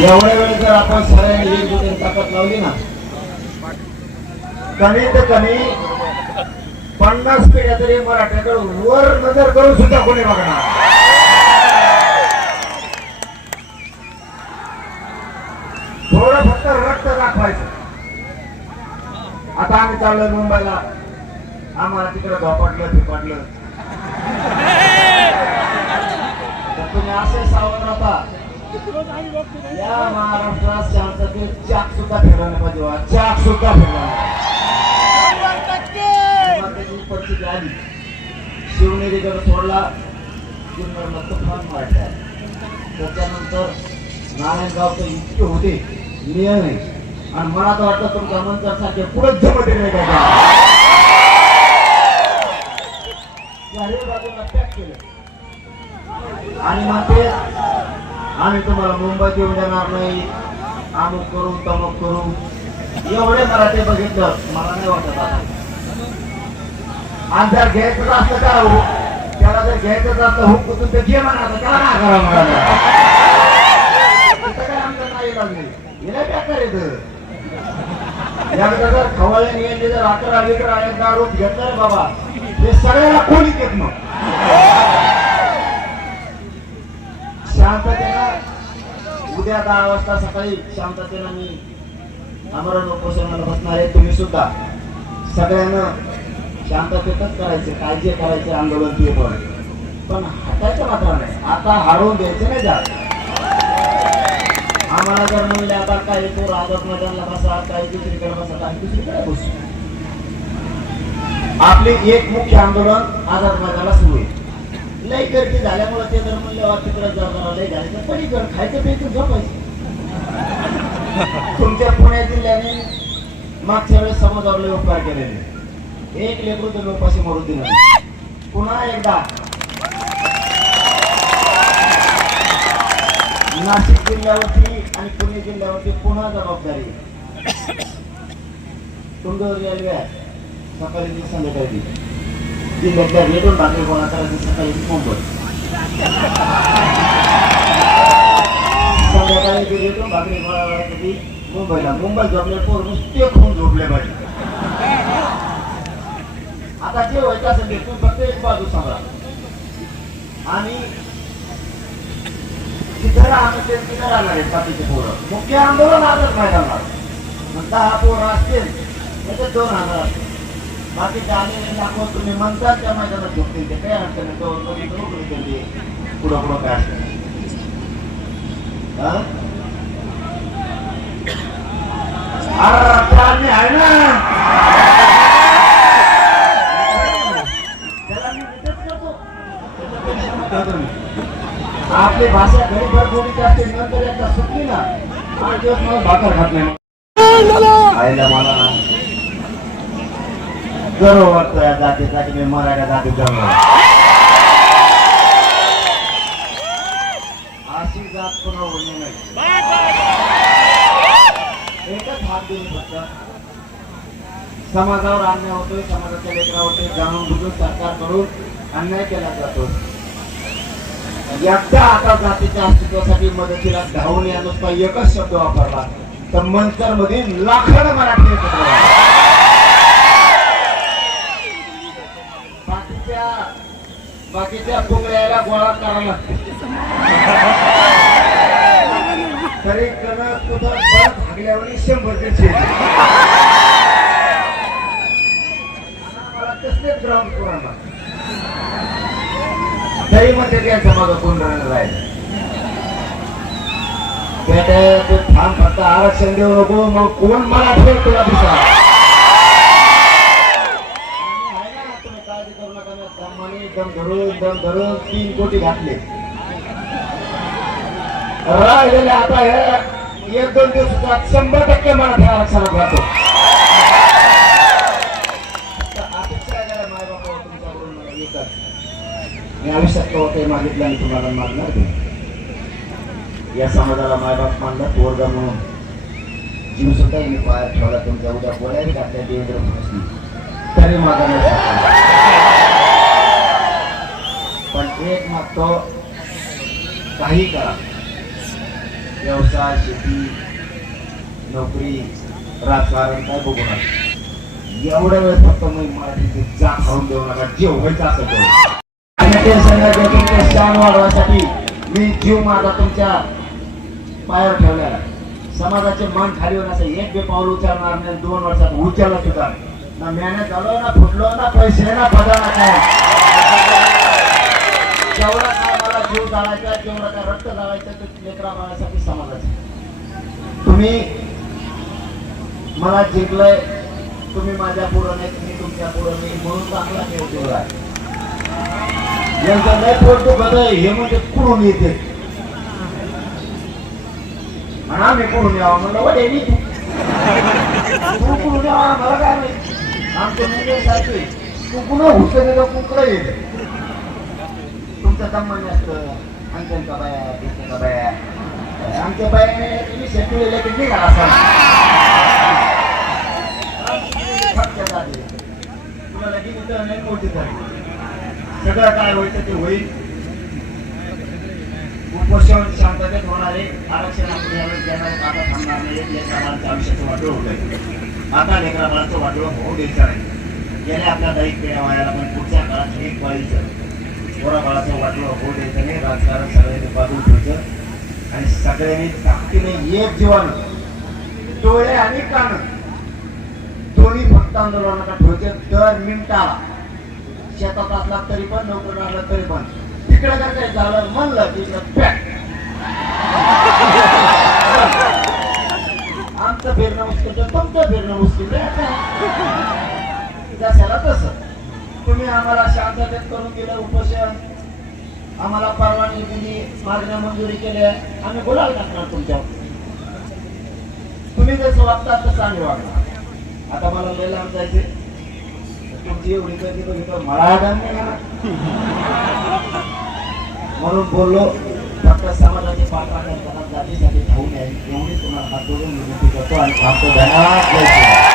एवढ्या वेळ जर आपण सगळ्या एकजुटीने ताकद लावली ना कमीत कमी पन्नास पिढ्या तरी मराठ्याकडे वर नजर करून सुद्धा कोणी बघणार? थोडं फक्त रक्त दाखवायचं. आता आम्ही चाललोय मुंबईला. आम्हाला तिकडे झोपटलं फिपटलं तर तुम्ही असे सावध राहता या महाराष्ट्रात शांततेत चाक सुद्धा नाही पाहिजे वा. चाक सुद्धा त्याची परिस्थिती आली. शिवनेरीकडे सोडला. जुन्नरला तुफान वाढला. त्याच्यानंतर नारायणगावचं इतके होते. नियम आणि मला तर वाटतं तुमच्या मंत्र्यासारखे पुढे जमत नाही चारही बाजूला पॅक केलं. आणि मग ते आम्ही तुम्हाला मुंबईत येऊन देणार नाही. अमुक करू तमुक करू. एवढे मला ते बघितलं मला नाही वाटत आता. आणि जर घ्यायचं असलं तर हो. त्याला जर घ्यायचं असलं हुक हो, कुठून तर घे म्हणा त्याला ना करा म्हणाला काय आमचं नाही लागले. हिला बेकार येतं. एकदा जर खवाळ्याने यांचे जर अकरा लिटर एकदा रूप घेतलं बाबा. हे सगळ्याला कोणी देत मग. शांततेनं उद्या दहा वाजता सकाळी शांततेनं मी आमरण उपोषणाला बसणार आहे. तुम्ही सुद्धा सगळ्यांना शांततेतच करायचे काळजी करायचे आंदोलन ते पण पण हटायचं मात्र नाही. आता हारून द्यायचं नाही जात. आम्हाला जर म्हणले आता काय तो राजक मैदानला बसा काय दुसरीकडे बसा काही दुसरीकडे बसू? आपले एक मुख्य आंदोलन आझाद मैदानाला सुरू आहे. लई गर्दी झाल्यामुळे ते जर म्हणले तिकडे लई झाले तर पलीकडे खायचं प्यायचं झोपायचं तुमच्या पुणे जिल्ह्याने मागच्या वेळेस समाजावर लई उपकार केलेले. एक लेकरू तुम्ही उपाशी मरू दिलं नाही. पुन्हा एकदा. नाशिक जिल्ह्यावरती आणि पुणे जिल्ह्यावरती पुन्हा जबाबदारी. तुमच्यावर रेल्वे. सकाळी संध्याकाळी. ती. जिल्ह्यातल्या रेडून भाकरी गोळा करायची सकाळी ती मुंबई संध्याकाळी ती रेडून भाकरी गोळा करायची ती मुंबईला मुंबई झोपले पोर नुसते खून झोपले पाहिजे आता जे व्हायचं असेल ते तू फक्त एक बाजू सांगा आणि तिथं राहणं ते तिथं राहणार आहेत बाकीचे पोरं मुख्य आंदोलन आजच मैदानात मग हा पोरं असतील त्याच्यात दोन हजार असतील बाकीचे आलेले दाखव तुम्ही म्हणता त्या मैदानात झोपतील ते काही अडचण नाही तो कधी करू कधी कधी पुढं पुढं काय असतं हा? अरे प्राणी आहे ना त्याला मी विचार करतो. आपली भाषा घरी भर बोलीची असते नंतर एकदा सुटली ना आठ दिवस मला भाकर खात नाही आईला मला ना गर्व वाटतो या जातीचा की मी मराठा जातीत जन्म अशी जात पुन्हा होणे नाही. एकच हात देऊन फक्त समाजावर अन्याय होतोय समाजाच्या लेकरावरती जाणून बुजून सरकारकडून अन्याय केला जातो. एकदा आता जातीच्या अस्तित्वासाठी मदतीला धावून या नुसता एकच शब्द वापरला. तर मंचरमध्ये लाखड मराठी कोण थांब फक्त आरक्षण देऊ नको मग कोण मला ठेव तुला दिसा धरून धरून तीन कोटी घातले राहिलेले आता हे एक दोन दिवसात शंभर टक्के मराठी आरक्षणात राहतो फक्त अपेक्षा आहे का मायबापावर तुमच्याकडून मला एकच मी आयुष्यात केव्हा काही मागितलं आणि तुम्हाला मागणार नाही. या समाजाला मायबाप मानला पोरगा म्हणून. जीव सुद्धा मी पायात ठेवला तुमच्या उद्या बोलायला घातल्या देवेंद्र फडणवीस तरी माझा पण एक मागतो काही करा. व्यवसाय शेती नोकरी राजकारण काय बघू नका. एवढ्या वेळ फक्त मी मराठीचे जा खाऊन देऊ नका जेव व्हायचं असं जेव ते संघाचे तुमचे मी जीव माझा तुमच्या पायावर ठेवला आहे. समाजाचे मन खाली होण्याचं एक बी पाऊल उचलणार नाही दोन वर्षात उचलला सुद्धा. ना मेहनत झालो ना फुटलो ना पैसे ना पदा ना काय जेवढा काय मला जीव जाळायचा जेवढा काय रक्त जाळायचं ते लेकरा मारण्यासाठी समाजाचं. तुम्ही मला जिंकलंय तुम्ही माझ्या पुरवणे तुम्ही तुमच्या पुढं म्हणून चांगला खेळ उद्योग आहे यांचा नेटवर्क पोट दुखत आहे, हे म्हणजे कुठून येते. आणि आम्ही कुठून यावं म्हणलं वडे मी तू तू कुठून यावा आम्हाला काय नाही आमचे मुलं सारखे तू पुन्हा हुसलेलं कुकडं येते. तुमचं दम्मन असतं आमच्या बाया तुमच्या बाया. आमच्या बायाने तुम्ही शेतकरीला की निघाला असा. फटक्या जाते तुला लगेच नाही मोठी झाली? सगळं काय व्हायचं ते होईल. उपोषण शांततेत होणारे आरक्षण आपण यावेळेस देणार आता थांबणार नाही. लेकरा बाळाचं आयुष्याचं वाटोळ होत आहे आता लेकरा बाळाचं वाटोळ होऊ द्यायचं नाही. गेल्या आपल्या काही पिढ्या व्हायला पण पुढच्या काळात एक पाळीचं थोडा बाळाचं वाटोळ होऊ द्यायचं नाही. राजकारण सगळ्यांनी बाजून ठेवायचं. आणि सगळ्यांनी ताकदीने एक जीवन डोळे आणि कान दोन्ही फक्त आंदोलनाला ठेवायचे. दर मिनिटाला शेतात असला तरी पण नोकरी असला तरी पण. तिकडे जर काही झालं म्हणलं की पॅक. आमचं फिरणं मुश्किल तुमचं फिरणं मुश्किल जशाला तसं? तुम्ही आम्हाला शांततेत करून दिलं उपोषण. आम्हाला परवानगी दिली मागण्या मंजुरी केल्या. आम्ही बोलायला टाकणार तुमच्यावर. तुम्ही जसं वागता तसं आम्ही वागणार. आता मला लय जायचे तुमची एवढी कधी बघितलं मला आदान नाही ना. म्हणून बोललो फक्त समाजाचे पाठवा करताना जातीसाठी धावून यावी एवढी तुम्हाला हात जोडून विनंती करतो आणि थांबतो धन्यवाद जय श्रीराम.